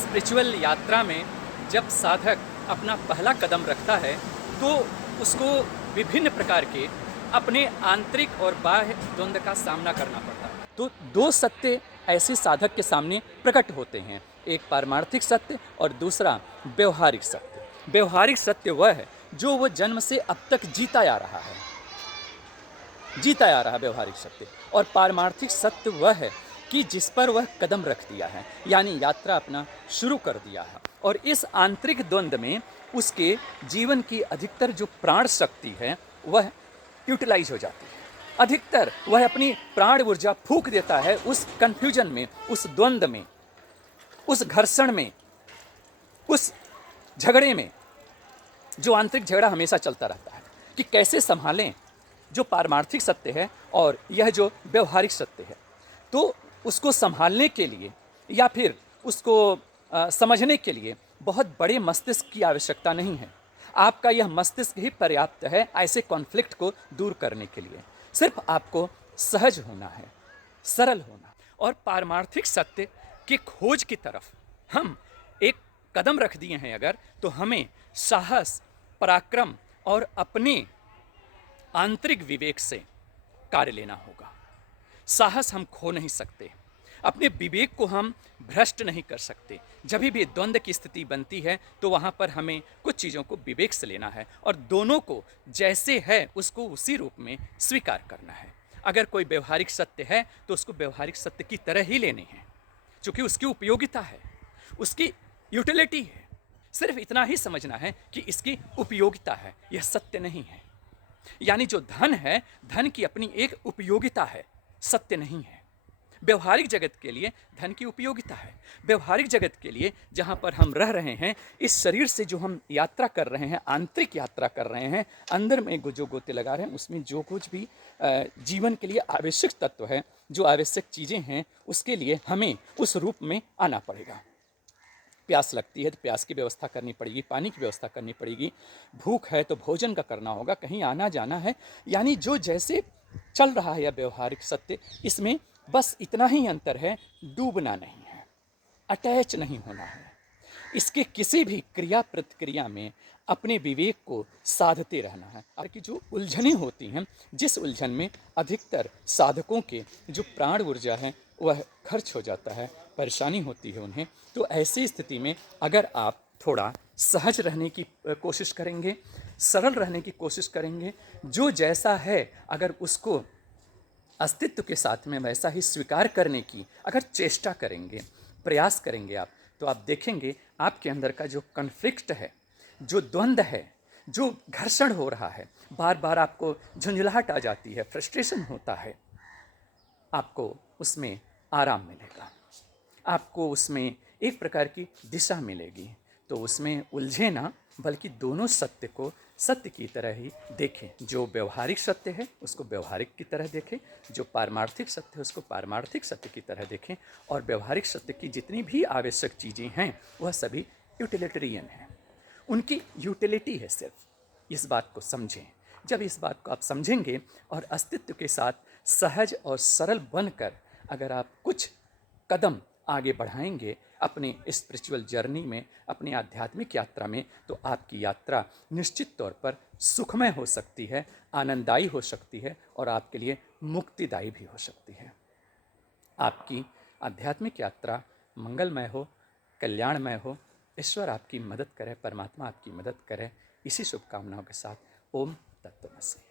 Spiritual यात्रा में जब साधक अपना पहला कदम रखता है तो उसको विभिन्न प्रकार के अपने आंतरिक और बाह्य द्वंद्व का सामना करना पड़ता है। तो दो सत्य ऐसे साधक के सामने प्रकट होते हैं, एक पारमार्थिक सत्य और दूसरा व्यवहारिक सत्य। व्यवहारिक सत्य वह है जो वो जन्म से अब तक जीता आ रहा है, व्यवहारिक सत्य। और पारमार्थिक सत्य वह है कि जिस पर वह कदम रख दिया है, यानी यात्रा अपना शुरू कर दिया है। और इस आंतरिक द्वंद्व में उसके जीवन की अधिकतर जो प्राण शक्ति है वह यूटिलाइज हो जाती है। अधिकतर वह अपनी प्राण ऊर्जा फूंक देता है उस कंफ्यूजन में, उस द्वंद्व में, उस घर्षण में, उस झगड़े में, जो आंतरिक झगड़ा हमेशा चलता रहता है कि कैसे संभालें जो पारमार्थिक सत्य है और यह जो व्यवहारिक सत्य है। तो उसको संभालने के लिए या फिर उसको समझने के लिए बहुत बड़े मस्तिष्क की आवश्यकता नहीं है। आपका यह मस्तिष्क ही पर्याप्त है ऐसे कॉन्फ्लिक्ट को दूर करने के लिए। सिर्फ आपको सहज होना है, सरल होना। और पारमार्थिक सत्य की खोज की तरफ हम एक कदम रख दिए हैं अगर, तो हमें साहस, पराक्रम और अपने आंतरिक विवेक से कार्य लेना होगा। साहस हम खो नहीं सकते, अपने विवेक को हम भ्रष्ट नहीं कर सकते। जब भी द्वंद्व की स्थिति बनती है तो वहाँ पर हमें कुछ चीज़ों को विवेक से लेना है और दोनों को जैसे है उसको उसी रूप में स्वीकार करना है। अगर कोई व्यवहारिक सत्य है तो उसको व्यवहारिक सत्य की तरह ही लेने हैं, क्योंकि उसकी उपयोगिता है, उसकी यूटिलिटी है। सिर्फ इतना ही समझना है कि इसकी उपयोगिता है, यह सत्य नहीं है। यानी जो धन है, धन की अपनी एक उपयोगिता है, सत्य नहीं है। व्यवहारिक जगत के लिए धन की उपयोगिता है। व्यवहारिक जगत के लिए जहाँ पर हम रह रहे हैं, इस शरीर से जो हम यात्रा कर रहे हैं, आंतरिक यात्रा कर रहे हैं, अंदर में जो गोते लगा रहे हैं, उसमें जो कुछ भी जीवन के लिए आवश्यक तत्व है, जो आवश्यक चीज़ें हैं, उसके लिए हमें उस रूप में आना पड़ेगा। प्यास लगती है तो प्यास की व्यवस्था करनी पड़ेगी, पानी की व्यवस्था करनी पड़ेगी, भूख है तो भोजन का करना होगा, कहीं आना जाना है। यानी जो जैसे चल रहा है यह व्यवहारिक सत्य, इसमें बस इतना ही अंतर है, डूबना नहीं है, अटैच नहीं होना है। इसके किसी भी क्रिया प्रतिक्रिया में अपने विवेक को साधते रहना है। और कि जो उलझनें होती हैं, जिस उलझन में अधिकतर साधकों के जो प्राण ऊर्जा है वह खर्च हो जाता है, परेशानी होती है उन्हें, तो ऐसी स्थिति में अगर आप थोड़ा सहज रहने की कोशिश करेंगे, सरल रहने की कोशिश करेंगे, जो जैसा है अगर उसको अस्तित्व के साथ में वैसा ही स्वीकार करने की अगर चेष्टा करेंगे, प्रयास करेंगे आप, तो आप देखेंगे आपके अंदर का जो कन्फ्लिक्ट है, जो द्वंद्व है, जो घर्षण हो रहा है, बार बार आपको झुंझलाहट आ जाती है, फ्रस्ट्रेशन होता है, आपको उसमें आराम मिलेगा, आपको उसमें एक प्रकार की दिशा मिलेगी। तो उसमें उलझे ना, बल्कि दोनों सत्य को सत्य की तरह ही देखें। जो व्यवहारिक सत्य है उसको व्यवहारिक की तरह देखें, जो पारमार्थिक सत्य है उसको पारमार्थिक सत्य की तरह देखें। और व्यवहारिक सत्य की जितनी भी आवश्यक चीज़ें हैं वह सभी यूटिलिटेरियन हैं, उनकी यूटिलिटी है सिर्फ। इस बात को समझें। जब इस बात को आप समझेंगे और अस्तित्व के साथ सहज और सरल बनकर अगर आप कुछ कदम आगे बढ़ाएंगे अपने स्पिरिचुअल जर्नी में, अपनी आध्यात्मिक यात्रा में, तो आपकी यात्रा निश्चित तौर पर सुखमय हो सकती है, आनंददायी हो सकती है और आपके लिए मुक्तिदायी भी हो सकती है। आपकी आध्यात्मिक यात्रा मंगलमय हो, कल्याणमय हो। ईश्वर आपकी मदद करे, परमात्मा आपकी मदद करे। इसी शुभकामनाओं के साथ ओम तत्वमसि।